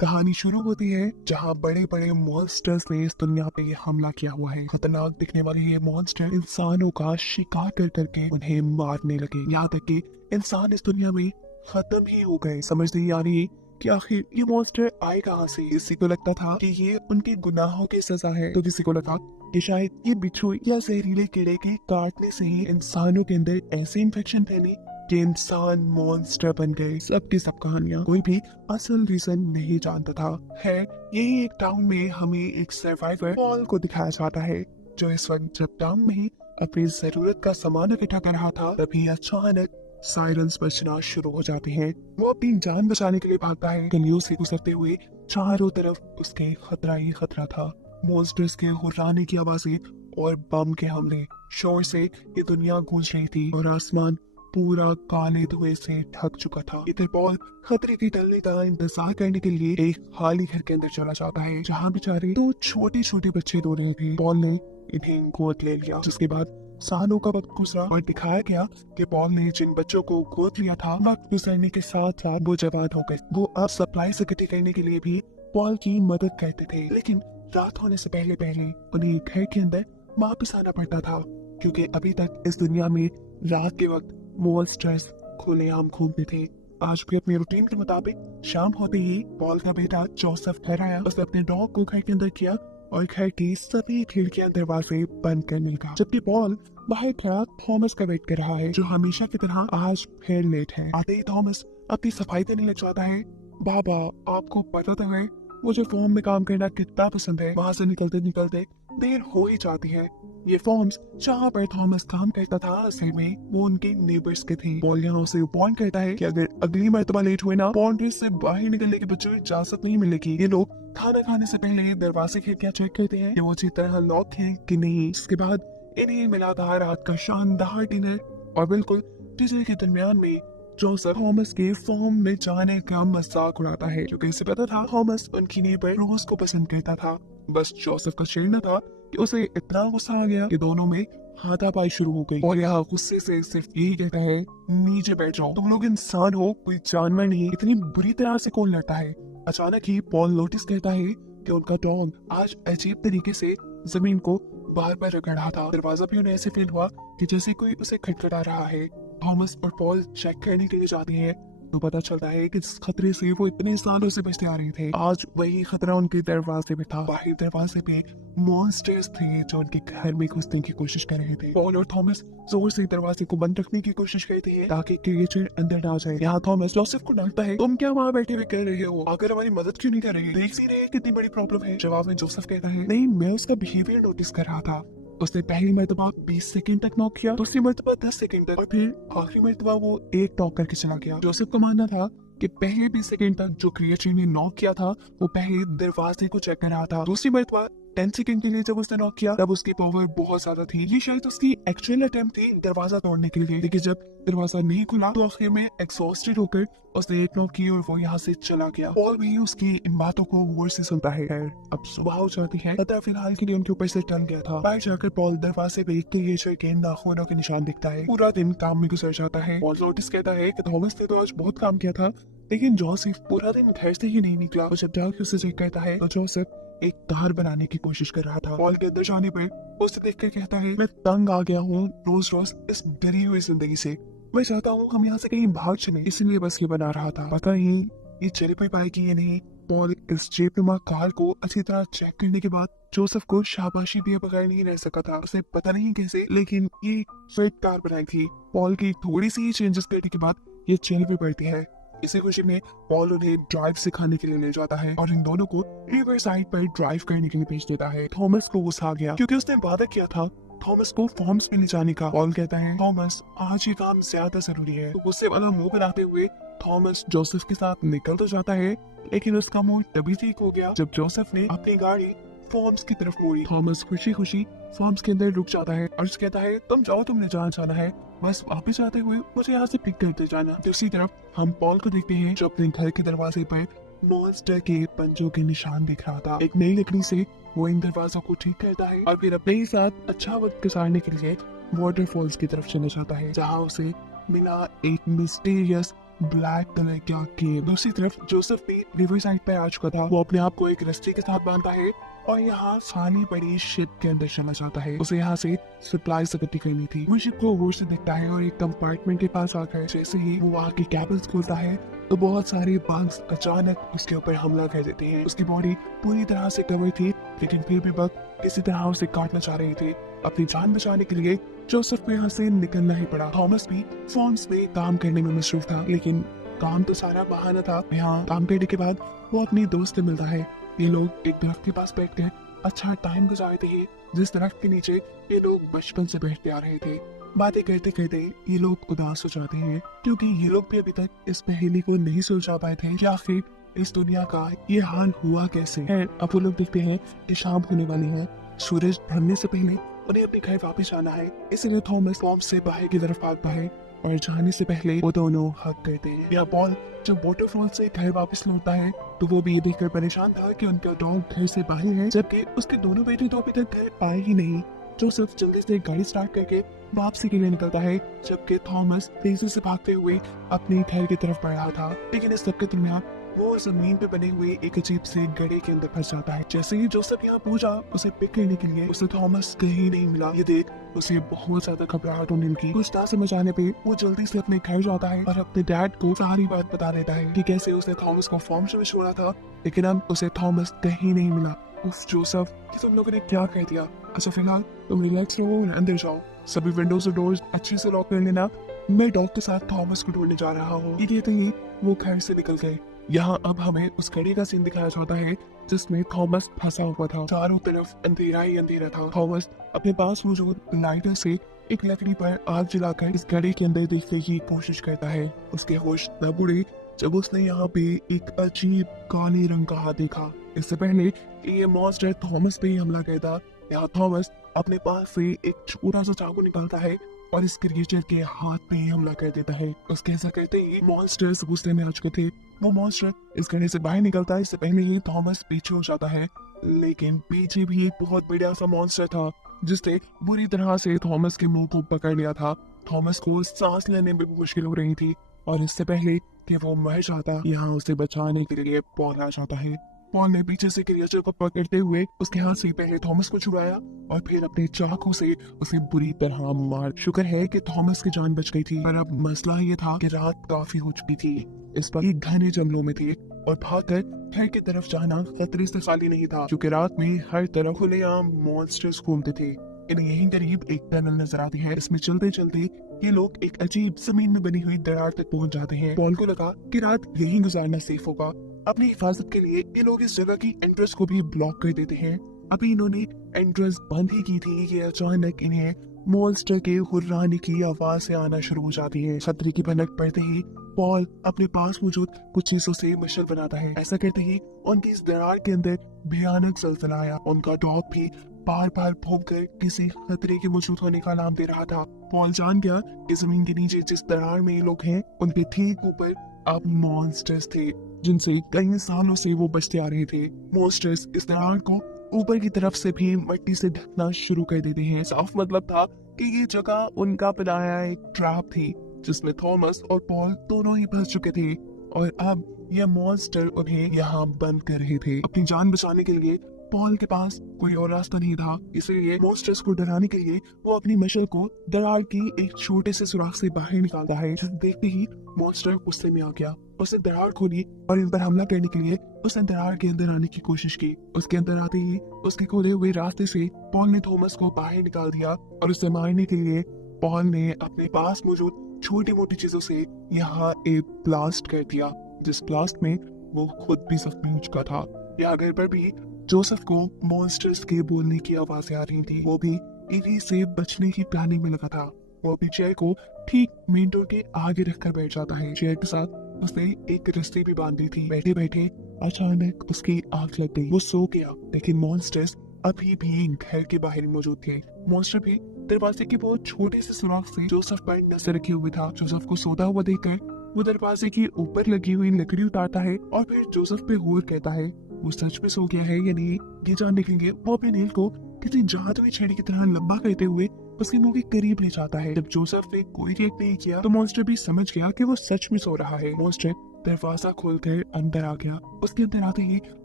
कहानी शुरू होती है जहाँ बड़े बड़े मॉन्स्टर्स ने इस दुनिया पे हमला किया हुआ है। खतरनाक दिखने वाले ये मॉन्स्टर इंसानों का शिकार कर करके उन्हें मारने लगे, यहाँ तक कि इंसान इस दुनिया में खत्म ही हो गए। समझ नहीं आ रही कि आखिर ये मॉन्स्टर आए कहाँ से। किसी को लगता था कि ये उनके गुनाहों की सजा है, तो किसी को लगा कि शायद ये बिच्छू या जहरीले कीड़े के काटने से ही इंसानों के अंदर ऐसे इन्फेक्शन फैली कि इंसान मॉन्स्टर बन गए। सबकी सब कहानियां, कोई भी असल रीजन नहीं जानता था। है यही एक टाउन में हमें एक सर्वाइवर पॉल को दिखाया जाता है, जो इस वक्त जब टाउन में ही अपनी जरूरत का सामान इकट्ठा कर रहा था, तभी अचानक सायरन्स बजना शुरू हो जाते हैं। वो अपनी जान बचाने के लिए भागता है। गलियों से गुजरते हुए चारों तरफ उसके खतरा ही खतरा था। मॉन्स्टर्स के हुर्राने की आवाजें और बम के हमले शोर से ये दुनिया गूंज रही थी और आसमान पूरा काले धुएं से ढक चुका था। इधर पॉल खतरे की टलने का इंतजार करने के लिए एक खाली घर के अंदर चला जाता है, जहाँ बेचारे दो छोटे छोटे बच्चे रो रहे थे। पॉल ने इन्हें गोद ले लिया, जिसके बाद सालों का वक्त गुजरा और दिखाया गया कि पॉल ने जिन बच्चों को गोद लिया था, वक्त गुजरने के साथ साथ वो जवान हो गए। वो अब सप्लाई इकट्ठी करने के लिए भी पॉल की मदद करते थे, लेकिन रात होने से पहले पहले उन्हें घर के अंदर वापस आना पड़ता था, क्योंकि अभी तक इस दुनिया में रात के वक्त मॉन्स्टर्स खुलेआम घूमते थे। आज भी अपने रूटीन के मुताबिक शाम होते ही पॉल का बेटा जोसेफ घर आया। उसने अपने डॉग को घर के अंदर किया और घर की सभी खिड़कियां दरवाजे बंद करने लगा, जबकि पॉल बाहर खड़ा थॉमस का वेट कर रहा है, जो हमेशा की तरह आज फिर लेट है। आते ही थॉमस अपनी सफाई देने लग जाता है। बाबा, आपको पता तो है मुझे फॉर्म में काम करना कितना पसंद है। वहाँ से निकलते निकलते देर हो ही जाती है। ये फॉर्म्स जहाँ पर थॉमस काम करता था, असल में वो उनके नेबर्स के थे। पॉल यहाँ उसे वार्न करता है कि अगर अगली मर्तबा लेट हुए ना, बाउंड्री से बाहर निकलने की बच्चों को इजाजत नहीं मिलेगी। ये लोग खाना खाने से पहले दरवाजे खिड़कियां चेक करते हैं कि वो अच्छी तरह लॉक है कि नहीं। इसके बाद इन्हें मिला था रात का शानदार डिनर, और बिल्कुल डिनर के दरमियान में जोसेफ थॉमस के फॉर्म में जाने का मजाक उड़ाता है, क्योंकि उसे पता था थॉमस उनकी नेबर रोज को पसंद करता था। बस जोसेफ का छेड़ना था कि उसे इतना गुस्सा आ गया कि दोनों में हाथापाई शुरू हो गई। और यहाँ गुस्से से सिर्फ यही कहता है, नीचे बैठ जाओ, तुम लोग इंसान हो, कोई जानवर नहीं। इतनी बुरी तरह से कौन लड़ता है। अचानक ही पॉल नोटिस करता है कि उनका डॉग आज अजीब तरीके से जमीन को बार बार रगड़ रहा था। दरवाजा भी उन्हें ऐसे फील हुआ कि जैसे कोई उसे खटखटा रहा है। थॉमस और पॉल चेक करने के लिए जाते हैं, तो पता चलता है कि जिस खतरे से वो इतने सालों से बचते आ रहे थे, आज वही खतरा उनके दरवाजे पे था। बाहर दरवाजे पे मॉन्स्टर्स थे जो उनके घर में घुसने की कोशिश कर रहे थे। पॉल और थॉमस जोर से दरवाजे को बंद रखने की कोशिश करते हैं ताकि क्रिएचर अंदर ना आ जाए। यहाँ थॉमस जोसेफ को डांटता है, तुम क्या वहाँ बैठे हुए कर रहे हो, आकर हमारी मदद क्यों नहीं कर रहे, देख नहीं रहे कितनी बड़ी प्रॉब्लम है। जवाब में जोसेफ कहता है, नहीं, मैं उसका बिहेवियर नोटिस कर रहा था। उसने पहली मर्तबा 20 सेकंड तक नॉक किया, दूसरी मर्तबा 10 सेकंड तक, और फिर आखिरी मर्तबा वो एक नॉक करके चला गया। जोसेफ का मानना था कि पहले 20 सेकंड तक जो क्रिएचर ने नॉक किया था, वो पहले दरवाजे को चेक कर रहा था। दूसरी मर्तबा 10 सेकंड के लिए जब उसने नॉक किया, तब उसकी पावर बहुत ज्यादा थी। ये शायद उसकी एक्चुअल अटेम्प्ट थी दरवाजा तोड़ने के लिए, लेकिन जब दरवाजा नहीं खुला तो आखिर में एग्जॉस्टेड होकर उसने एक नॉक की और वो यहाँ से चला गया। पॉल भी उसकी इन बातों को गौर से सुनता है। अब सुबह हो जाती है, खतरा फिलहाल के लिए उनके ऊपर से टल गया था। बाहर जाकर पॉल दरवाजे पे क्रिएचर के नाखूनों के निशान दिखता है। पूरा दिन काम में गुजर जाता है। पॉल नोटिस कहता है कि थॉमस ने तो आज बहुत काम किया था, लेकिन जोसेफ पूरा दिन घर से ही नहीं निकला। और जब जाके उसे चेक करता है, तो जोसेफ एक कार बनाने की कोशिश कर रहा था। पॉल के अंदर जाने पर उसे देखकर कहता है, मैं तंग आ गया हूँ रोज रोज इस डरी हुई जिंदगी से। मैं चाहता हूँ हम यहाँ से कहीं भाग चले, इसलिए बस ये बना रहा था। पता नहीं ये चल भी पाएगी या नहीं। पॉल इस जेबनुमा कार को अच्छी तरह चेक करने के बाद जोसेफ को शाबाशी दिए बगैर नहीं रह सका था। उसे पता नहीं कैसे, लेकिन ये फिट कार बनाई थी। पॉल की थोड़ी सी चेंजेस करने के बाद ये चल भी पड़ती है। इसी खुशी में पॉल उन्हें ड्राइव सिखाने के लिए ले जाता है और इन दोनों को रिवर साइड पर ड्राइव करने के लिए भेज देता है। थॉमस को गुस्सा आ गया, क्योंकि उसने वादा किया था थॉमस को फॉर्म्स में ले जाने का। पॉल कहता है, थॉमस आज ये काम ज्यादा जरूरी है। तो गुस्से वाला मुंह बनाते हुए थॉमस जोसेफ के साथ निकल तो जाता है, लेकिन उसका मूड तभी ठीक हो गया जब जोसेफ ने अपनी गाड़ी फॉर्म्स की तरफ मोड़ी। थॉमस खुशी खुशी फॉर्म्स के अंदर रुक जाता है और कहता है, तुम जाओ, तुमने जहाँ जाना है, बस वापस आते हुए मुझे यहाँ से पिक करते जाना। दूसरी तरफ हम पॉल को देखते हैं, जो अपने घर के दरवाजे पर मॉन्स्टर के पंजों के निशान दिख रहा था। एक नई लकड़ी से वो इन दरवाजों को ठीक करता है और फिर अपने ही साथ अच्छा वक्त गुजारने के लिए वाटरफॉल्स की तरफ चले जाता है, जहाँ उसे मिला एक मिस्टीरियस ब्लैक कलर का केव। दूसरी तरफ जोसेफ भी रिवर साइड पे आ चुका था। वो अपने आप को एक रस्सी के साथ बांधता है और यहाँ खाली पड़ी शिप के अंदर चला जाता है। उसे यहाँ से सप्लाईज इकट्ठी करनी थी। वो शिप को गौर से देखता है और एक कंपार्टमेंट के पास आकर जैसे ही वो वहाँ की कैबिन्स खोलता है तो बहुत सारे बग्स अचानक उसके ऊपर हमला कर देते हैं। उसकी बॉडी पूरी तरह से कवर थी, लेकिन फिर भी बग किसी तरह उसे काटना चाह रहे थे। अपनी जान बचाने के लिए जोसेफ को यहाँ से निकलना ही पड़ा। थॉमस भी फॉर्म्स में काम करने में मसरूफ था, लेकिन काम तो सारा बहाना था। यहाँ काम करने के बाद वो अपनी दोस्त से मिलता है। ये लोग एक दरख्त के पास बैठ कर अच्छा टाइम गुजारते हैं, जिस दरख्त के नीचे ये लोग बचपन से बैठते आ रहे थे। बातें करते करते ये लोग उदास हो जाते हैं, क्योंकि ये लोग भी अभी तक इस पहेली को नहीं सुलझा पाए थे कि आखिर इस दुनिया का ये हाल हुआ कैसे है। अब वो लोग देखते हैं कि शाम होने वाली है, सूरज ढलने से पहले उन्हें अपने घर वापस जाना है। इसलिए थॉमस फॉर्म से बाहर की तरफ भागता है और जाने से पहले वो दोनों हक करते हैं। या पॉल जब वाटरफॉल से घर वापस लौटता है तो वो भी ये देखकर परेशान था कि उनका डॉग घर से बाहर है, जबकि उसके दोनों बेटे तो अभी तक घर आए ही नहीं। जोसेफ जल्दी से गाड़ी स्टार्ट करके वापसी के लिए निकलता है, जबकि थॉमस तेजी से भागते हुए अपने घर की तरफ बढ़ रहा था। लेकिन इस सबके दरमियान वो जमीन पे बने हुए एक अजीब से गड्ढे के अंदर फंस जाता है। जैसे ही जोसेफ यहाँ पहुंचा उसे पिक करने के लिए, उसे थॉमस कहीं नहीं मिला। ये देख उसे बहुत ज्यादा घबराहट होने लगी। कुछ ना समझ आने पे वो जल्दी से अपने घर जाता है और अपने डैड को सारी बात बता देता है कि कैसे उसने थॉमस को फॉर्म से छोड़ा था, लेकिन अब उसे थॉमस कहीं नहीं मिला। उस जोसेफ कि तुम लोगों ने क्या कह दिया। अच्छा फिलहाल तुम रिलैक्स रहो और अंदर जाओ, सभी विंडोज और डोर्स अच्छे से लॉक कर लेना। मैं डॉग के साथ थॉमस को ढूंढने जा रहा हूँ। ये कहते ही वो घर से निकल गए। यहाँ अब हमें उस घड़ी का सीन दिखाया जाता है जिसमें थॉमस फंसा हुआ था। चारों तरफ अंधेरा ही अंधेरा था। थॉमस अपने पास मौजूद लाइटर से एक लकड़ी पर आग जलाकर इस घड़ी के अंदर देखने की कोशिश करता है। उसके होश तब उड़े जब उसने यहाँ पे एक अजीब काले रंग का हाथ देखा। इससे पहले कि ये मॉन्स्टर थॉमस पे ही हमला करता, यहाँ थॉमस अपने पास से एक छोटा सा चाकू निकालता है और इस क्रिएचर के हाथ पे ही हमला कर देता है। उसके ऐसा करते ही मॉन्स्टर्स गुस्से में आ चुके थे। वो मॉन्स्टर इस घड़े से बाहर निकलता है, इससे पहले ही थॉमस पीछे हो जाता है, लेकिन पीछे भी एक बहुत बड़ा सा मॉन्स्टर था जिसने बुरी तरह से थॉमस के मुंह को पकड़ लिया था। थॉमस को सांस लेने में भी मुश्किल हो रही थी और इससे पहले कि वो मर जाता, यहाँ उसे बचाने के लिए पॉल आ जाता है। पॉल ने पीछे से क्रिएचर को पकड़ते हुए उसके हाथ से पहले थॉमस को छुड़ाया और फिर अपने चाकू से उसे बुरी तरह मार। शुक्र है कि थॉमस की जान बच गई थी, पर अब मसला ये था कि रात काफी हो चुकी थी। इस पर एक घने जंगलों में थे और भागकर घर की तरफ जाना खतरे से खाली नहीं था, क्योंकि रात में हर तरफ खुलेआम मॉन्स्टर्स घूमते थे। इन्हें यहीं करीब एक टनल नजर आती है। इसमें चलते चलते ये लोग एक अजीब जमीन में बनी हुई दरार तक पहुंच जाते हैं। पॉल को लगा कि रात यहीं गुजारना सेफ होगा। अपनी हिफाजत के लिए ये लोग इस जगह की एंट्रेंस को भी ब्लॉक कर देते हैं। अभी इन्होंने एंट्रेंस बंद ही की थी कि अचानक इन्हें मॉन्स्टर के हुर्राने की आवाज से आना शुरू हो जाती है। खतरे की भनक पड़ते ही पॉल अपने पास मौजूद कुछ चीजों से मशल बनाता है। ऐसा करते ही उनकी इस दरार के अंदर भयानक जलजला आया। उनका डॉग भी बार बार भौंककर किसी खतरे के मौजूद होने का अलार्म दे रहा था। पॉल जान गया कि जमीन के नीचे जिस दरार में ये लोग हैं उनके ठीक ऊपर अब मॉन्स्टर्स थे, जिनसे कई सालों से वो बचते आ रहे थे। मॉन्स्टर्स इस दरार को ऊपर की तरफ से भी मिट्टी से ढकना शुरू कर देते हैं। साफ मतलब था कि ये जगह उनका बनाया एक ट्रैप थी जिसमें थॉमस और पॉल दोनों ही फंस चुके थे और अब यह मॉन्स्टर उन्हें यहाँ बंद कर रहे थे। अपनी जान बचाने के लिए पॉल के पास कोई और रास्ता नहीं था, इसलिए मॉन्स्टर्स को डराने के लिए वो अपनी मशल को दरार की एक छोटे से सुराख से बाहर निकालता है। जिसे देखते ही मॉन्स्टर गुस्से में आ गया। उसने दरार खोली और इन पर हमला करने के लिए उसने दरार के अंदर आने की कोशिश की। उसके अंदर आते ही उसके खोले हुए रास्ते से पॉल ने थॉमस को बाहर निकाल दिया और उसे मारने के लिए पॉल ने अपने पास मौजूद छोटी मोटी चीजों से यहाँ एक ब्लास्ट कर दिया, जिस ब्लास्ट में वो खुद भी जख्मी हो चुका था। यहाँ घर पर भी जोसेफ को मॉन्स्टर्स के बोलने की आवाजें आ रही थी। वो भी इन्हीं से बचने की प्लानिंग में लगा था। वो अपनी चेयर को ठीक मेन डोर के आगे रखकर बैठ जाता है। चेयर के साथ उसने एक रस्सी भी बांधी थी। बैठे बैठे अचानक उसकी आंख लग गई। वो सो गया, लेकिन मॉन्स्टर्स अभी भी घर के बाहर मौजूद थे। मॉन्स्टर भी दरवाजे के बहुत छोटे से सुराख से जोसेफ पर नजर रखे हुए था। जोसेफ को सोता हुआ देखकर वो दरवाजे के ऊपर लगी हुई लकड़ी उतारता है और फिर जोसेफ पे होर कहता है वो सच में सो गया है या नहीं। ये जानने के लिए वो अपने नेल को किसी जादुई छड़ी की तरह लंबा करते हुए उसके मुंह के करीब ले जाता है। जब जोसेफ ने कोई रिएक्ट नहीं किया तो मॉन्स्टर भी समझ गया कि वो सच में सो रहा है। मॉन्स्टर दरवाजा खोलकर अंदर आ गया। उसके अंदर आते ही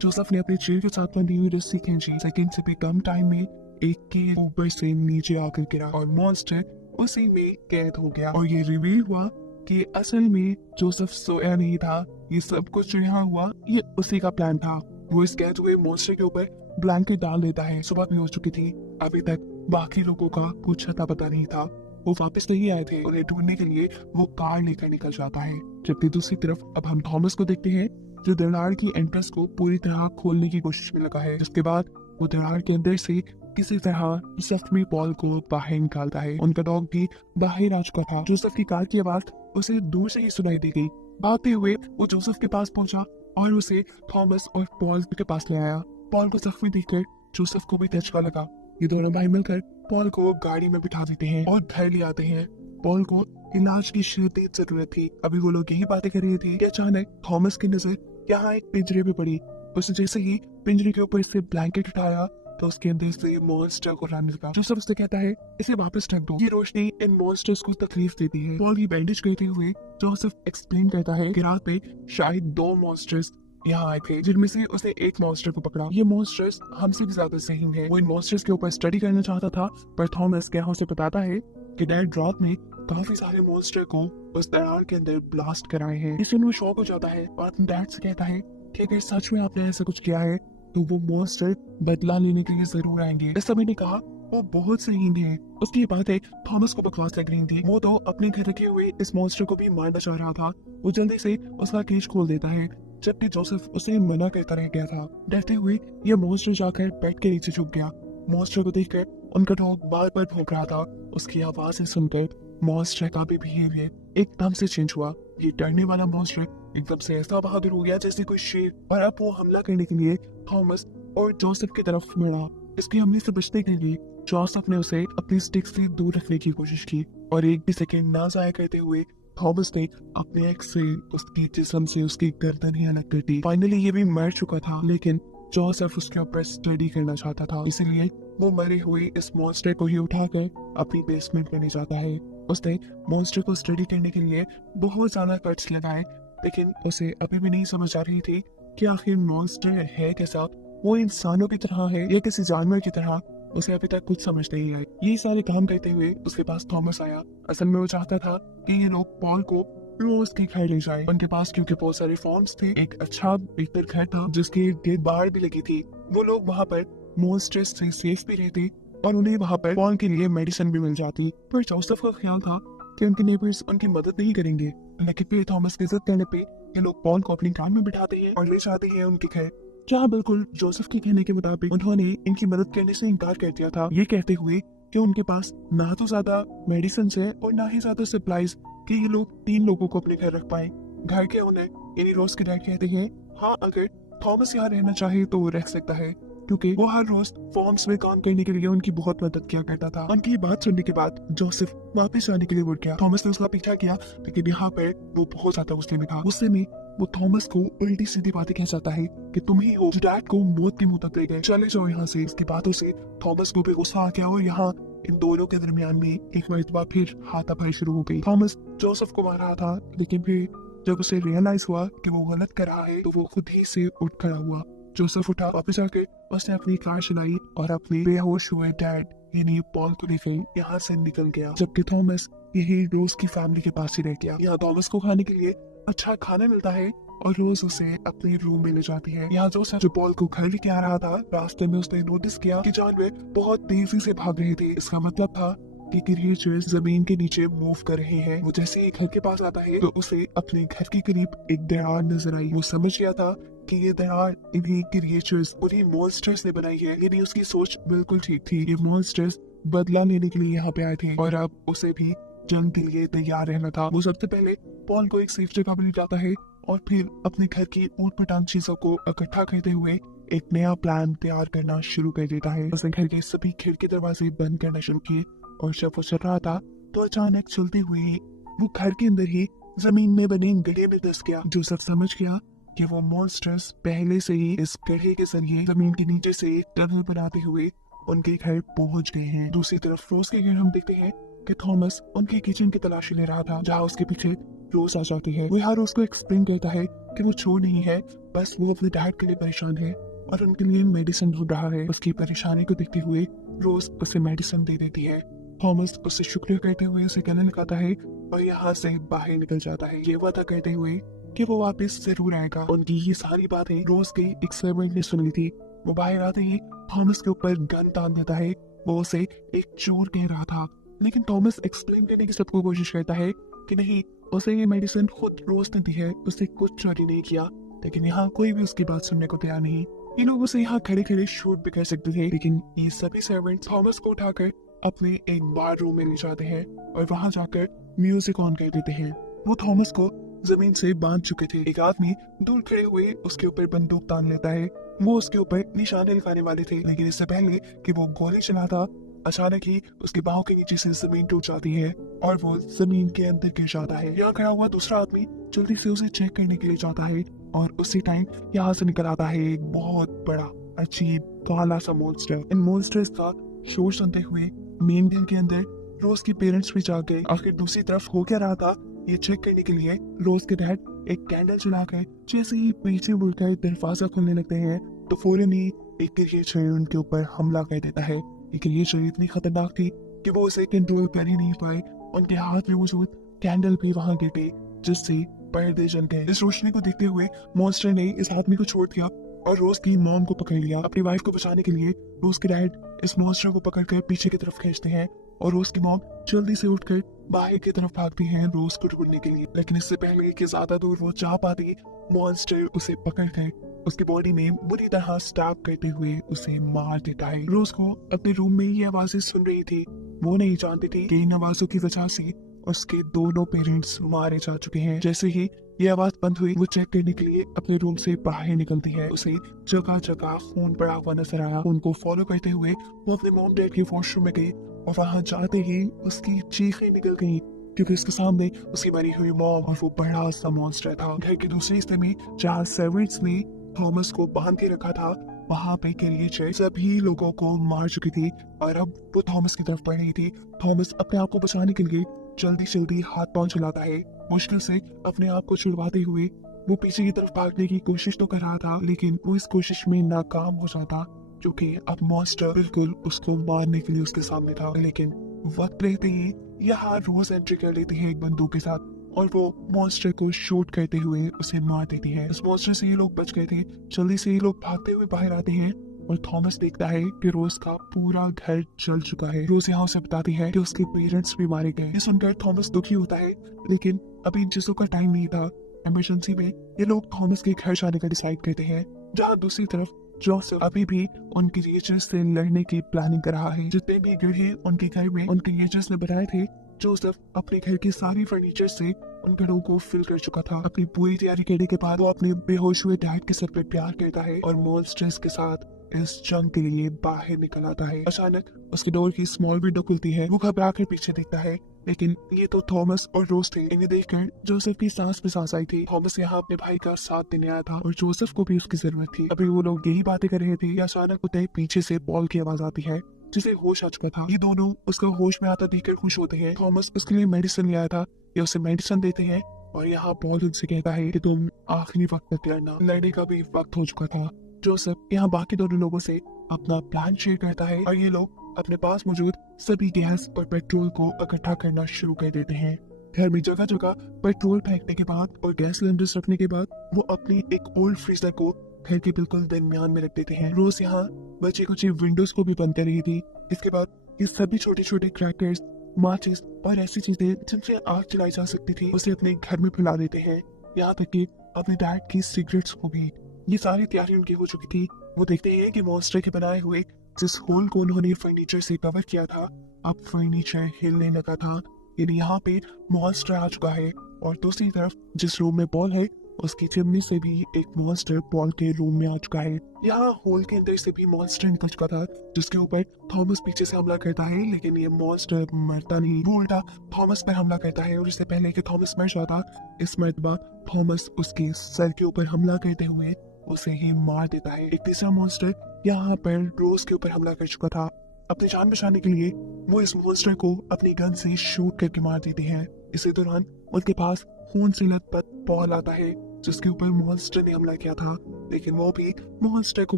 जोसेफ ने अपने चेयर के साथ बंधी हुई रस्सी खींची। सेकंड से भी कम टाइम में एक के ऊपर से नीचे आकर गिरा और मॉन्स्टर उसी में कैद हो गया। और ये रिवील हुआ कि असल में जोसेफ सोया नहीं था, ये सब कुछ यहाँ हुआ ये उसी का प्लान था। वो इस कैद हुए मॉन्स्टर के ऊपर ब्लैंकेट डाल देता है। सुबह भी हो चुकी थी, अभी तक बाकी लोगों का कुछ अता पता नहीं था। वो वापस नहीं आए थे। उन्हें ढूंढने के लिए वो कार लेकर निकल जाता है। जबकि दूसरी तरफ अब हम थॉमस को देखते हैं जो दरार की एंट्रेंस को पूरी तरह खोलने की कोशिश में लगा है। जिसके बाद वो दरार के अंदर से किसी तरह जख्मी पॉल को बाहर निकालता है। उनका डॉग भी बाहर आ चुका था। जोसेफ की कार की आवाज उसे दूर से ही सुनाई दी गई। भागते हुए वो जोसेफ के पास पहुंचा और उसे थॉमस और पॉल के पास ले आया। पॉल को जख्मी देखकर जोसेफ को भी झटका लगा। ये दोनों भाई मिलकर पॉल को गाड़ी में बिठा देते हैं और घर ले आते हैं। पॉल को इलाज की शदीद जरूरत थी। अभी वो लोग यही बातें कर रहे थे कि अचानक थॉमस की नजर यहाँ एक पिंजरे पे पड़ी। उसने जैसे ही पिंजरे के ऊपर से ब्लैंकेट उठाया तो उसके अंदर से मॉन्स्टर को रानी लगा। जोसेफ उससे कहता है इसे वापस ढक दो, ये रोशनी इन मॉन्स्टर्स को तकलीफ देती है। पॉल की बैंडेज करते हुए जोसेफ एक्सप्लेन करता है कि रात में शायद 2 मॉन्स्टर्स यहाँ आए थे जिनमें से उसने एक मॉन्स्टर को पकड़ा। ये मॉन्स्टर्स हमसे भी ज्यादा सही है। वो इन मॉन्स्टर्स के ऊपर स्टडी करना चाहता था पर थॉमस क्या उसे बताता है कि डैड रात में काफी सारे मॉन्स्टर को उस दरार के अंदर ब्लास्ट कराए हैं। इससे वो शॉक हो जाता है और अपने डैड से कहता है कि अगर सच में आपने ऐसा कुछ किया है तो वो मॉन्स्टर बदला लेने के लिए जरूर आएंगे। इस समय ने कहा वो बहुत सही है। उसकी बात है थॉमस को बकवास लग रही थी। वो तो अपने घर रखे हुए इस मॉन्स्टर को भी मारना चाह रहा था। वो जल्दी से उसका केज खोल देता है जबकि जोसेफ उसे मना करता रह गया था। डरते हुए ये मॉन्स्टर जाकर बेड के नीचे छुप गया। मॉन्स्टर को देखकर उनका डॉग बार बार भौंक रहा था। उसकी आवाजें सुनकर मॉन्स्टर का भी बिहेवियर एकदम से चेंज हुआ। ये डरने वाला मॉन्स्टर एकदम से ऐसा बहादुर हो गया जैसे कोई शेर और अब वो हमला करने के लिए थॉमस और जोसेफ की तरफ मुड़ा। इसके हमले से बचने के लिए जोसेफ ने उसे अपनी स्टिक से दूर रखने की कोशिश की और एक भी सेकंड ना जाया करते हुए थॉमस ने अपने एक्स से उसकी जिस्म से उसकी गर्दन ही अलग कर दी। फाइनली ये भी मर चुका था लेकिन जोसेफ उसके ऊपर स्टडी करना चाहता था, इसलिए वो मरे हुए इस मॉन्स्टर को ही उठाकर अपनी बेसमेंट में ले जाता है। उसने मॉन्स्टर को स्टडी करने के लिए बहुत ज्यादा खर्च लगाए लेकिन उसे अभी भी नहीं समझ आ रही थी कि आखिर मॉन्स्टर है कैसा। वो इंसानों की तरह है या किसी जानवर की तरह, उसे अभी तक कुछ समझ नहीं आई। ये सारे काम करते हुए उसके पास थॉमस आया। असल में वो चाहता था कि ये लोग पॉल को रोज के घर ले जाए। उनके पास क्योंकि बहुत सारे फॉर्म्स थे, एक अच्छा बेहतर घर था जिसके गेट बाहर भी लगी थी। वो लोग वहाँ पर मॉन्स्टर्स से सेफ भी रहते और उन्हें वहाँ पर पॉल के लिए मेडिसिन भी मिल जाती। पर जोसेफ का ख्याल था कि उनके नेबर्स उनकी मदद नहीं करेंगे, लेकिन फिर थॉमस की जिद करने पे ये लोग पॉल को अपनी कार में बिठाते हैं और ले जाते हैं उनके घर। क्या बिल्कुल जोसेफ के कहने के मुताबिक उन्होंने इनकी मदद करने से इनकार कर दिया था, ये कहते हुए कि उनके पास ना तो ज्यादा मेडिसिन है और ना ही ज्यादा सप्लाईज कि ये लोग 3 लोगों को अपने घर रख पाए। घर के ओनर यानी रोज के डैड कहते हैं हाँ अगर थॉमस यहाँ रहना चाहे तो वो रह सकता है क्योंकि वो हर रोज फॉर्म्स में काम करने के लिए उनकी बहुत मदद किया करता था। उनकी ये बात सुनने के बाद जोसेफ वापस जाने के लिए उठ गया। थॉमस ने उसका पीछा किया लेकिन यहाँ पर वो बहुत ज्यादा गुस्से में था। गुस्से में वो थॉमस को उल्टी सीधी बातें कह जाता है कि तुम ही हो जो डैड को मौत के मुंह तक ले गए, चले जाओ यहाँ से। इसकी बातों से थॉमस को भी गुस्सा आ गया और यहाँ इन दोनों के दरमियान में एक मरतबा फिर हाथापाई शुरू हो गई। थॉमस जोसेफ को मार रहा था लेकिन फिर जब उसे रियलाइज हुआ कि वो गलत कर रहा है तो वो खुद ही से उठ खड़ा हुआ। जोसेफ उठा, वापस आके उसने अपनी कार चलाई और अपने बेहोश हुए डैड यानी पॉल को लेकर यहाँ से निकल गया। जबकि थॉमस यही रोज की फैमिली के पास ही रह गया। यहाँ थॉमस को खाने के लिए अच्छा खाना मिलता है और रोज उसे अपने रूम में ले जाती है। यहाँ जो पॉल को घर लेके आ रहा था, रास्ते में उसने नोटिस किया कि जानवर बहुत तेजी से भाग रहे थे। इसका मतलब था कि क्रिएचर्स जमीन के नीचे मूव कर रहे हैं। वो जैसे ही घर के पास आता है तो उसे अपने घर के करीब एक दरार नजर आई। वो समझ गया था कि ये दरार इन्हीं क्रिएचर्स उन्हीं मॉन्स्टर्स ने बनाई है। यानी उसकी सोच बिल्कुल ठीक थी। ये मॉन्स्टर्स बदला लेने के लिए यहाँ पे आए थे और अब उसे भी जंग के लिए तैयार रहना था। वो सबसे पहले पॉल को एक सेफ जगह पर ले जाता है और फिर अपने घर की ऊट पटांग चीजों को इकट्ठा करते हुए एक नया प्लान तैयार करना शुरू कर देता है। उसने घर के सभी खिड़की दरवाजे बंद करना शुरू किए और जब वो चल रहा था तो अचानक चलते हुए वो घर के अंदर ही जमीन में बने गड्ढे में धंस गया। जोसेफ समझ गया कि वो मॉन्स्टर्स पहले से ही इस गड्ढे के जरिए जमीन के नीचे से एक टनल बनाते हुए उनके घर पहुंच गए हैं। दूसरी तरफ रोज के घर हम देखते हैं कि थॉमस उनके किचन की तलाशी ले रहा था, जहाँ उसके पीछे रोज आ जाती है। वो यहाँ रोज को एक्सप्लेन करता है कि वो चोर नहीं है, बस वो अपने डैड के लिए परेशान है और उनके लिए मेडिसिन ढूंढ रहा है। उसकी परेशानी को देखते हुए रोज उसे मेडिसिन दे देती है। थॉमस उससे शुक्रिया करते हुए उसे गले लगाता है और यहाँ से बाहर निकल जाता है, ये वादा करते हुए कि वो वापस जरूर आएगा। उनकी ये सारी बातें रोज के एक सर्वेंट ने सुन ली थी। वो बाहर आते ही थॉमस के ऊपर गन तान देता है। वो उसे एक चोर कह रहा था, लेकिन थॉमस एक्सप्लेन करने की सबको कोशिश करता है कि नहीं, उसे ये मेडिसिन खुद रोज ने दी है, उसने कुछ चोरी नहीं किया। लेकिन यहाँ कोई भी उसकी बात सुनने को तैयार नहीं। ये लोग उसे यहाँ खड़े खड़े शूट भी कर सकते थे, लेकिन ये सभी सर्वेंट थॉमस को उठाकर अपने एक बार रूम में ले जाते हैं और वहां जाकर म्यूजिक ऑन कर देते हैं। वो थॉमस को जमीन से बांध चुके थे। एक आदमी दूर खड़े हुए उसके ऊपर बंदूक तान लेता है। वो उसके ऊपर निशाने लगाने वाले थे, लेकिन इससे पहले कि वो गोली चलाता, अचानक ही उसके बाहों के नीचे से जमीन टूट जाती है और वो जमीन के अंदर गिर जाता है। यहाँ खड़ा हुआ दूसरा आदमी जल्दी से उसे चेक करने के लिए जाता है और उसी टाइम यहाँ से निकल आता है एक बहुत बड़ा अजीब काला सा मॉन्स्टर। इन मॉन्स्टर्स का शोर सुनते हुए मेन घर के अंदर रोज के पेरेंट्स भी जाग गए। आखिर दूसरी तरफ हो क्या रहा था ये चेक करने के लिए रोज के डैड एक कैंडल जलाकर जैसे ही पीछे मुड़कर दरवाजा खोलने लगते हैं तो फौरन ही एक क्रिएचर उनके ऊपर हमला कर देता है। ये क्रिएचर इतनी खतरनाक थी कि वो उसे कंट्रोल कर ही नहीं पाए। उनके हाथ में मौजूद कैंडल भी वहां गिर गई, जिससे पर्दे जल गए। इस रोशनी को देखते हुए मॉन्स्टर ने इस आदमी को छोड़ दिया और रोज की मॉम को पकड़ लिया। अपनी वाइफ को बचाने के लिए रोज के डैड इस मॉन्स्टर को पकड़कर पीछे की तरफ खींचते हैं और रोज की मॉम जल्दी से उठकर बाहर की तरफ भागती हैं रोज को ढूंढने के लिए। लेकिन इससे पहले कि ज्यादा दूर वो जा पाती, मॉन्स्टर उसे पकड़कर उसकी बॉडी में बुरी तरह स्टैब करते हुए उसे मार देता है। रोज को अपने रूम में ये आवाजें सुन रही थी। वो नहीं जानती थी कि इन आवाजों की वजह से उसके दोनों पेरेंट्स मारे जा चुके हैं। जैसे ही ये आवाज बंद हुई, वो चेक करने के लिए अपने रूम से बाहर निकलती है। उसे जगह जगह खून पड़ा हुआ नजर आया। उनको फॉलो करते हुए वो अपने मॉम डैड के वॉशरूम में गई और वहां जाते ही उसकी चीखें निकल गईं, क्योंकि उसके सामने उसकी मरी हुई मॉम और वो बड़ा सा मॉन्स्टर था। घर के दूसरे हिस्से में जहाँ सर्वेंट्स ने थॉमस को बांध के रखा था, वहां पे क्रिएचर सभी लोगों को मार चुकी थी और अब वो थॉमस की तरफ बढ़ रही थी। थॉमस अपने आप को बचाने के लिए जल्दी जल्दी हाथ पांव चलाता है। मुश्किल से अपने आप को छुड़वाते हुए वो पीछे की तरफ भागने की कोशिश तो कर रहा था, लेकिन वो इस कोशिश में नाकाम हो जाता, क्योंकि अब मॉन्स्टर बिल्कुल उसको मारने के लिए उसके सामने था। लेकिन वक्त रहते ही यहाँ रोज एंट्री कर लेती है एक बंदूक के साथ और वो मॉन्स्टर को शूट करते हुए उसे मार देती है। इस मॉन्स्टर से ये लोग बच गए थे। जल्दी से ये लोग भागते हुए बाहर आते हैं और थॉमस देखता है कि रोज का पूरा घर जल चुका है। रोज यहाँ उसे बताती है कि उसके पेरेंट्स भी मारे गए। ये सुनकर थॉमस दुखी होता है, लेकिन अभी इन चीजों का टाइम नहीं था। इमरजेंसी में ये लोग थॉमस के घर जाने का डिसाइड करते हैं, जहाँ दूसरी तरफ जोसेफ अभी भी उन क्रिएचर्स से लड़ने की प्लानिंग कर रहा है। जितने भी घर हैं उनके घर में उन क्रिएचर्स ने बनाए थे, जोसेफ अपने घर के सारी फर्नीचर से उन घरों को फिल कर चुका था। अपनी पूरी तैयारी करने के बाद वो अपने बेहोश हुए डैड के सर पे प्यार करता है और मॉन्स्टर्स के साथ इस जंग के लिए बाहर निकल आता है। अचानक उसकी डोर की स्मॉल विंडो खुलती है। वो घबरा कर पीछे देखता है, लेकिन ये तो थॉमस और रोज थे। इन्हें देखकर जोसेफ की सांस में सांस आई थी। थॉमस यहाँ अपने भाई का साथ देने आया था और जोसेफ को भी उसकी जरूरत थी। अभी वो लोग यही बातें कर रहे थे कि अचानक उन्हें पीछे से पॉल की आवाज आती है, जिसे होश आ चुका था। ये दोनों उसका होश में आता देखकर खुश होते हैं। थॉमस उसके लिए मेडिसिन ले आया था। ये उसे मेडिसिन देते हैं और यहाँ पॉल उनसे कहता है कि तुम आखिरी वक्त तक लड़ना, लड़ने का भी वक्त हो चुका था। जोसेफ यहाँ बाकी दोनों लोगों से अपना प्लान शेयर करता है और ये लोग अपने पास मौजूद सभी गैस और पेट्रोल को इकट्ठा करना शुरू कर देते हैं। घर में जगह जगह पेट्रोल फेंकने के बाद और गैस सिलेंडर्स रखने के बाद वो अपनी एक ओल्ड फ्रीजर को घर के बिल्कुल दरमियान में रख देते हैं। रोज यहाँ बची कुछ विंडोज को भी बंद कर रही थी। इसके बाद ये सभी छोटे छोटे क्रैकर्स, माचिस और ऐसी चीजें जिनसे आग जलाई जा सकती थी, उसे अपने घर में फैला देते हैं। यहाँ तक कि अपने डैड की सिगरेट्स को भी। ये सारी तैयारी उनकी हो चुकी थी। वो देखते हैं कि मॉन्स्टर के बनाए हुए जिस होल को उन्होंने फर्नीचर से कवर किया था, अब फर्नीचर हिलने लगा था। यानी यहाँ पे मॉन्स्टर आ चुका है। और दूसरी तरफ जिस रूम में पॉल है, उसकी चिमनी से भी एक मॉन्स्टर पॉल के रूम में आ चुका है। यहाँ होल के अंदर से भी मॉन्स्टर निकल चुका था, जिसके ऊपर थॉमस पीछे से हमला करता है, लेकिन ये मॉन्स्टर मरता नहीं, वो उल्टा थॉमस पर हमला करता है। और इससे पहले कि थॉमस मर जाता, इस मर्तबा थॉमस उसके सर के ऊपर हमला करते हुए उसे ही मार देता है। एक तीसरा मॉन्स्टर यहाँ पर रोज के ऊपर हमला कर चुका था। अपनी जान बचाने के लिए वो इस मॉन्स्टर को अपनी गन से शूट करके मार देते हैं। इसी दौरान उनके पास खून से लथपथ पॉल आता है जिसके ऊपर मॉन्स्टर ने हमला किया था, लेकिन वो भी मॉन्स्टर को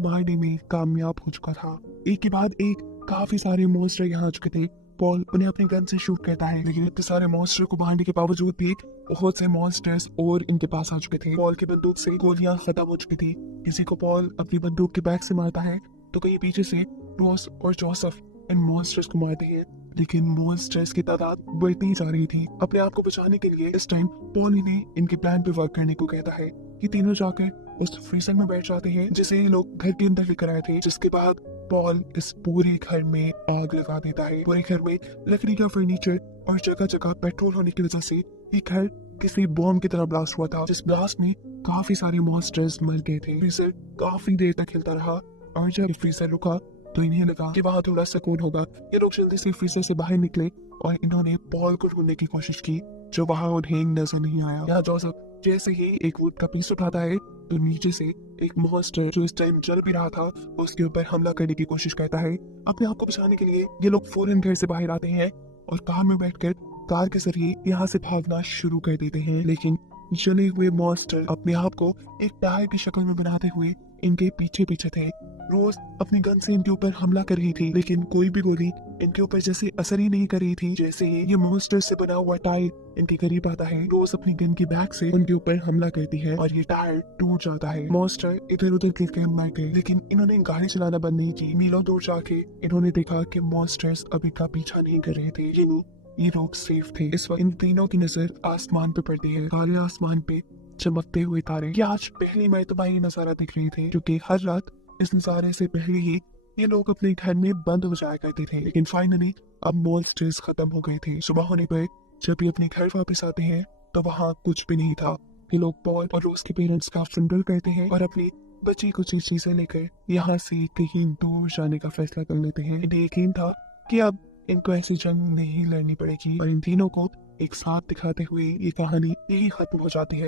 मारने में कामयाब हो चुका था। एक के बाद एक काफी सारे मॉन्स्टर यहाँ आ चुके थे। पॉल उन्हें अपनी गन से शूट करता है, लेकिन इतने सारे मॉन्स्टर को मारने के बावजूद भी बहुत से मॉन्स्टर्स और इनके पास आ चुके थे। पॉल की बंदूक से गोलियां खत्म हो चुकी थी। किसी को पॉल अपनी बंदूक के बैक से मारता है तो कहीं पीछे से रॉस और जोसेफ इन मॉन्स्टर्स को मारते हैं, लेकिन मॉन्स्टर्स की तादाद बढ़ती जा रही थी। अपने आप को बचाने के लिए इस टाइम पॉल इन्हें इनके प्लान पे वर्क करने को कहता है। ये तीनों जाकर उस फ्रीजर में बैठ जाते हैं जिसे ये लोग घर के अंदर लेकर आए थे, जिसके बाद पॉल इस पूरे घर में आग लगा देता है। पूरे घर में लकड़ी का फर्नीचर और जगह जगह पेट्रोल होने की वजह से ये घर किसी बॉम्ब की तरह ब्लास्ट हुआ था, जिस ब्लास्ट में काफी सारे मॉन्स्टर्स मर गए थे। फ्रीजर काफी देर तक हिलता रहा और जब फ्रीजर रुका तो इन्हें लगा कि वहां थोड़ा सुकून होगा। ये लोग जल्दी से फ्रीजर से बाहर निकले और इन्होंने पॉल को ढूंढने की कोशिश की, जो वहां उन्हें नजर नहीं आया। यहाँ जोसेफ जैसे ही एक वुड का पीस उठाता है तो नीचे से एक मॉन्स्टर जो इस टाइम जल भी रहा था उसके ऊपर हमला करने की कोशिश करता है। अपने आप को बचाने के लिए ये लोग फौरन घर से बाहर आते हैं और कार में बैठकर कार के जरिए यहाँ से भागना शुरू कर देते हैं, लेकिन जले हुए मॉन्स्टर अपने आप को एक टायर की शक्ल में बनाते हुए इनके पीछे पीछे थे। रोज अपनी गन से इनके ऊपर हमला कर रही थी, लेकिन कोई भी गोली इनके ऊपर जैसे असर ही नहीं कर रही थी। जैसे ही ये मॉन्स्टर से बना हुआ टायर इनके करीब आता है, रोज अपनी गन की बैक से उनके ऊपर हमला करती है और ये टायर टूट जाता है। मॉन्स्टर इधर उधर गिरकर मर गए, लेकिन इन्होंने गाड़ी चलाना बंद नहीं की। मीलों दूर जाके इन्होंने देखा कि मॉन्स्टर्स अभी का पीछा नहीं कर रहे थे, यानी ये लोग सेफ थे। इस वक्त इन तीनों की नजर आसमान पे पड़ती है। काले आसमान पे चमकते हुए तारे। ये आज पहली मर्तबा ये नजारा दिख रहे थे, क्योंकि हर रात इस नजारे से पहले ही ये लोग अपने घर में बंद हो जाया करते थे, लेकिन फाइनली अब मॉन्स्टर्स खत्म हो गए थे। सुबह होने पर जब ये अपने घर वापस आते हैं तो वहाँ कुछ भी नहीं था। ये लोग पॉल और रोज के पेरेंट्स का फनरल करते हैं और अपनी बची कुछ चीजें लेकर यहाँ से कहीं दूर जाने का फैसला कर लेते हैं। इन्हें यकीन था कि अब इनको ऐसी जंग नहीं लड़नी पड़ेगी और इन तीनों को एक साथ दिखाते हुए ये कहानी यही खत्म हो जाती है।